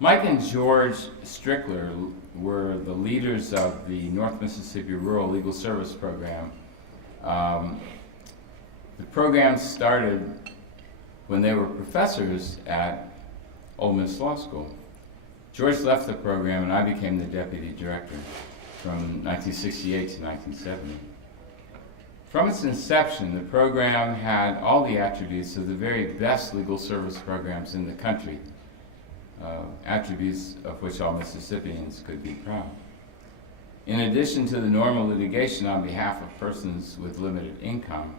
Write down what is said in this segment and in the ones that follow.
Mike and George Strickler were the leaders of the North Mississippi Rural Legal Service Program. The program started when they were professors at Ole Miss Law School. George left the program and I became the deputy director from 1968 to 1970. From its inception, the program had all the attributes of the very best legal service programs in the country, attributes of which all Mississippians could be proud. In addition to the normal litigation on behalf of persons with limited income,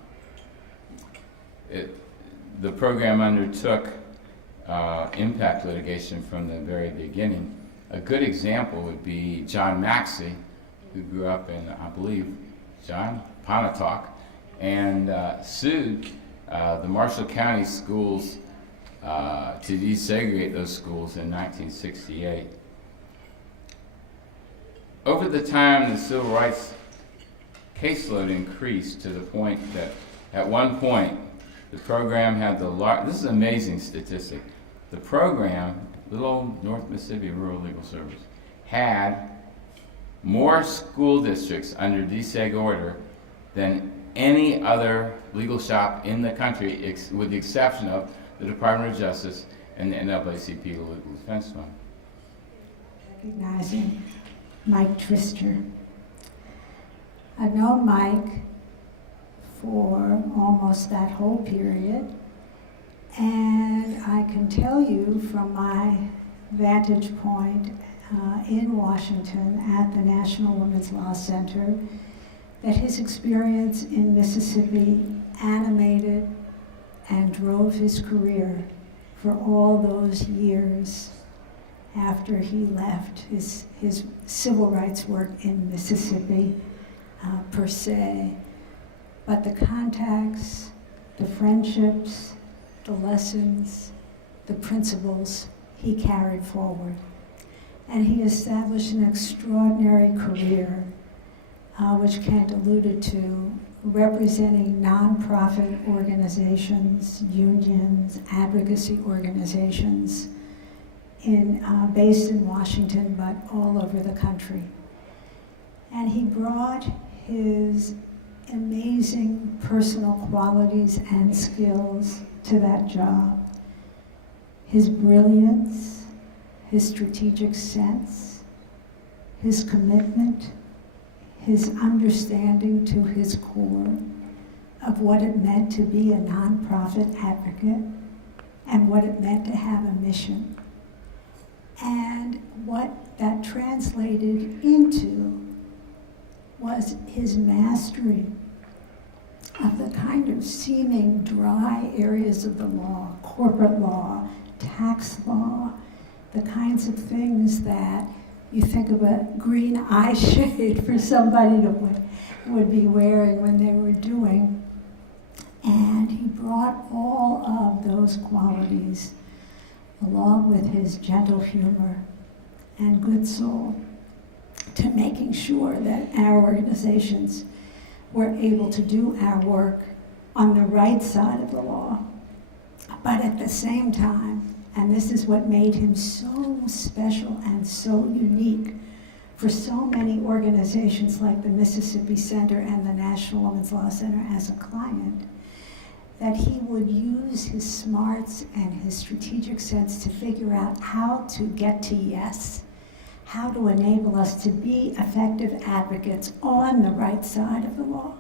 the program undertook impact litigation from the very beginning. A good example would be John Maxey, who grew up in, I believe, Potomac, and sued the Marshall County schools to desegregate those schools in 1968. Over the time, the civil rights caseload increased to the point that at one point, the program had this is an amazing statistic. The program, little old North Mississippi Rural Legal Service, had more school districts under deseg order than any other legal shop in the country, with the exception of the Department of Justice and the NAACP Legal Defense Fund. Recognizing Mike Trister. I've known Mike for almost that whole period, and I can tell you from my vantage point in Washington at the National Women's Law Center that his experience in Mississippi animated and drove his career for all those years after he left his civil rights work in Mississippi per se. But the contacts, the friendships, the lessons, the principles he carried forward. And he established an extraordinary career, which Kent alluded to, representing nonprofit organizations, unions, advocacy organizations, based in Washington, but all over the country. And he brought his amazing personal qualities and skills to that job. His brilliance, his strategic sense, his commitment, his understanding to his core of what it meant to be a nonprofit advocate and what it meant to have a mission. And what that translated into was his mastery of the kind of seeming dry areas of the law, corporate law, tax law, the kinds of things that you think of a green eye shade for somebody would be wearing when they were doing. And he brought all of those qualities along with his gentle humor and good soul to making sure that our organizations were able to do our work on the right side of the law. But at the same time, and this is what made him so special and so unique for so many organizations like the Mississippi Center and the National Women's Law Center as a client, that he would use his smarts and his strategic sense to figure out how to get to yes, how to enable us to be effective advocates on the right side of the law.